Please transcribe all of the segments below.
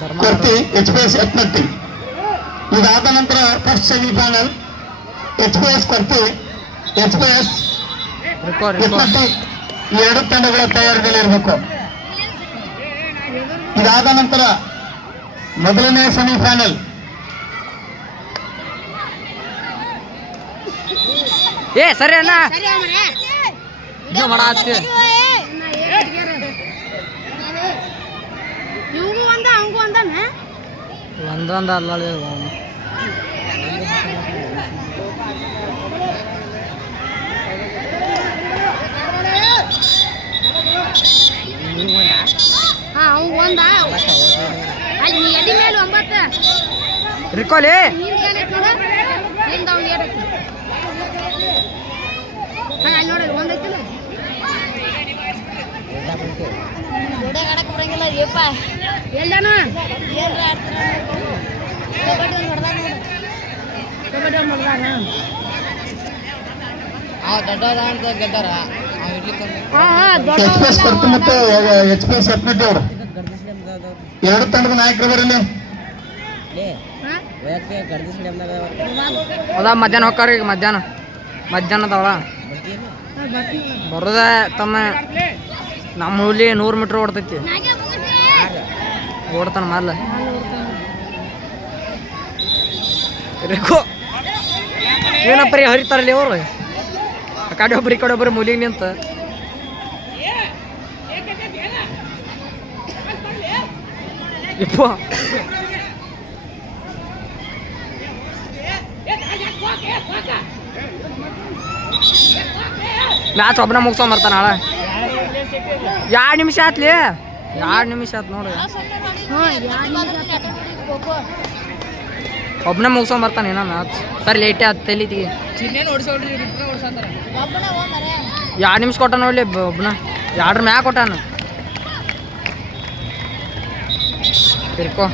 ಕೊರ್ತಿ H P S Yatnatti ಇದಾದ ನಂತರ first semifinal H P S Korti H P S Yatnatti ಎರಡು ತಂಡಗಳ ತಯಾರಿಯಲ್ಲಿ ಇರಬೇಕು. ಇದಾದ ನಂತರ ಮೊದಲನೇ ಸೆಮಿಫೈನಲ್ ಏ ಸರಿ ಅಣ್ಣ. ಮಾಡಾತ್ತಿ ಒಂದೊಂದು ಅಲ್ಲ ರಿಕೋಲಿ? ನೋಡ್ರಿ ಬರಂಗಿಲ್ಲ ಎಲ್ಲಾನ? ಕಬಡ್ಡಿ ಒಂದು ಒಂದು ಹೊಡ್ದಾನ ಎಚ್ ಪಿ ಎಸ್ ಕೊರ್ತಿ ಮತ್ತು ಎಚ್ ಪಿ ಎಸ್ ಯತ್ನಟ್ಟಿ ಅವರು. ಎರಡು ತಂಡದ ನಾಯಕರು ಬರಲಿ ಹಾ? ಅದ ಮಧ್ಯಾಹ್ನ ಹೋಗ್ರಿ ಈಗ ಮಧ್ಯಾಹ್ನ. ಮಧ್ಯಾಹ್ನದವಳ. ಬರೋದ ತಮ್ಮ. ನಮ್ಮ ಹುಲಿ ನೂರು ಮೀಟ್ರ್ ಓಡ್ತೈತಿ. ಓಡ್ತಾನ ರಿಕೋ ಏನಪ್ಪರಿ ಹರಿತಾರಲ್ಲಿ ಅವರು? ಆ ಕಡೆ ಒಬ್ರು, ಈ ಕಡೆ ಒಬ್ಬರು ಮೂಲಿಗೆ ನಿಂತ. ಇಪ್ಪ. ಮ್ಯಾಚ್ ಒಬ್ಬನ ಮುಗಿಸ್ಕೊಂಡ್ ಬರ್ತಾನ ನಾಳೆ ಎರಡು ನಿಮಿಷ ಆತ್ಲಿ? ಎರಡು ನಿಮಿಷ ಆಯ್ತು ನೋಡು. ಒಬ್ಬನೇ ಮುಗಿಸ್ಕೊಂಡ್ ಬರ್ತಾನೆ ಏನೋ ಮ್ಯಾಚ್ ಸರ್ ಲೇಟೇ ಆಯ್ತು ತೆಲಿತಿಗೆ ಎರಡು ನಿಮಿಷ ಕೊಟ್ಟ ನೋಡ್ಲಿ ಒಬ್ಬನ ಎರಡ್ರ ಮ್ಯಾಗ ಕೊಟ್ಟಾನ? ತಿರ್ಕೋ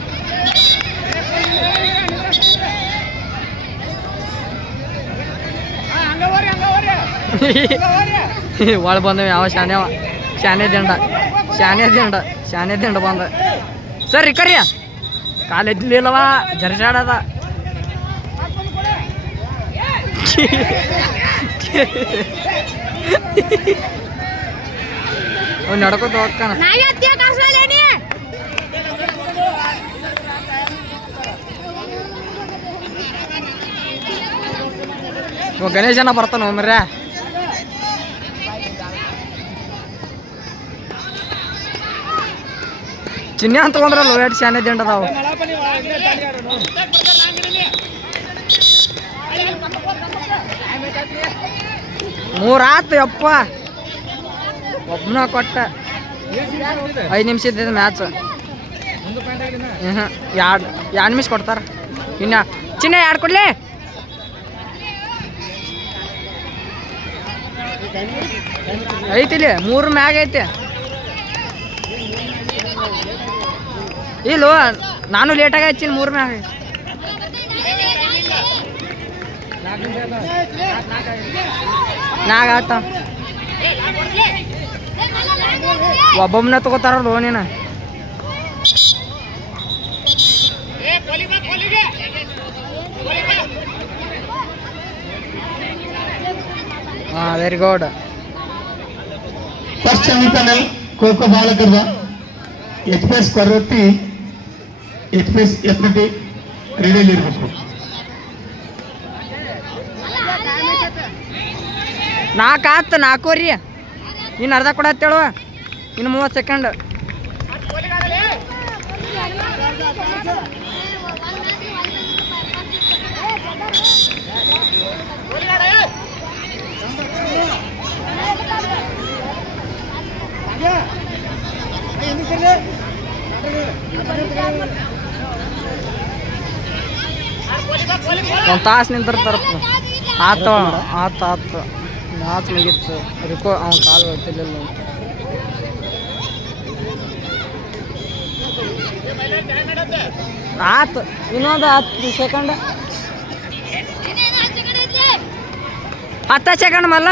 ಒಳ ಬಂದವ ಯಾವ ಶಾನೆ ಶಾನೆ ದಿಂಡ. ಶಾನೆ ದಿಂಡ ಶಾನೆ ದಿಂಡ ಬಂದ. ಸರ್ ರಿಕರಿ ಕಾಲೇಜ್ಲಿಲ್ಲವ ಜರ್ಜಾಡದ? ಅವ್ನು ನಡ್ಕೊತ ಹೋಗ್ತಾನ ಗಣೇಶನ ಬರ್ತಾನ ಒಮ್ಮರ್ಯ ಚಿನ್ನೆ ಅಂತ ತಗೊಂಡ್ರಲ್ಲ ವೇಟ್ ಶಾನೆ ದಿಂಡ ಅದಾವ. ಮೂರಾತು ಯಪ್ಪ. ಒಬ್ಬನ ಕೊಟ್ಟ. ಐದು ನಿಮಿಷ ಇದ್ದಿದ್ದು ಮ್ಯಾಚ್ ಎರಡು ಎರಡು ನಿಮಿಷ ಕೊಡ್ತಾರ. ಇನ್ನ, ಚಿನ್ನ ಎರಡು ಕೊಡ್ಲಿ? ಐತಿಲಿ, ಮೂರು ಮ್ಯಾಗ ಐತಿ. ಇಲ್ಲೋ, ನಾನು ಲೇಟಾಗಿ ಹಚ್ಚಿನ ಮೂರು ನಾಗ ಆತ. ತಗೋತಾರ ಒಬ್ಬೊಬ್ಬನ ತಗೋತಾರಲ್ಲ ನೀನು. ಹಾಂ ವೆರಿ ಗುಡ್ ಫಸ್ಟ್ ಸೆಮಿಫೈನಲ್ ಖೋ ಬಾಲಕರದ S Korti H P S Yatnatti ರೆಡಿಯಲ್ಲಿ ಇರಬೇಕು ನಾಲ್ಕು ರೀ ಇನ್ನು ಅರ್ಧ ಕೊಡತ್ತೇಳುವ ಇನ್ನು ಮೂವತ್ತು ಸೆಕೆಂಡ್ ಒಂದು ತಾಸು ನಿಂತಿರ್ತಾರ ಆತ ಆತ ಆತ. ಮ್ಯಾಚ್ ಮುಗಿತ್ತು ಅದಕ್ಕೂ ಅವ್ನ ಕಾಲು ಗೊತ್ತಿರಲಿಲ್ಲ ಆತು ಇನ್ನೊಂದು ಹತ್ತು ಸೆಕೆಂಡ್ ಹತ್ತ ಸೆಕೆಂಡ್ ಮಲ್ಲ?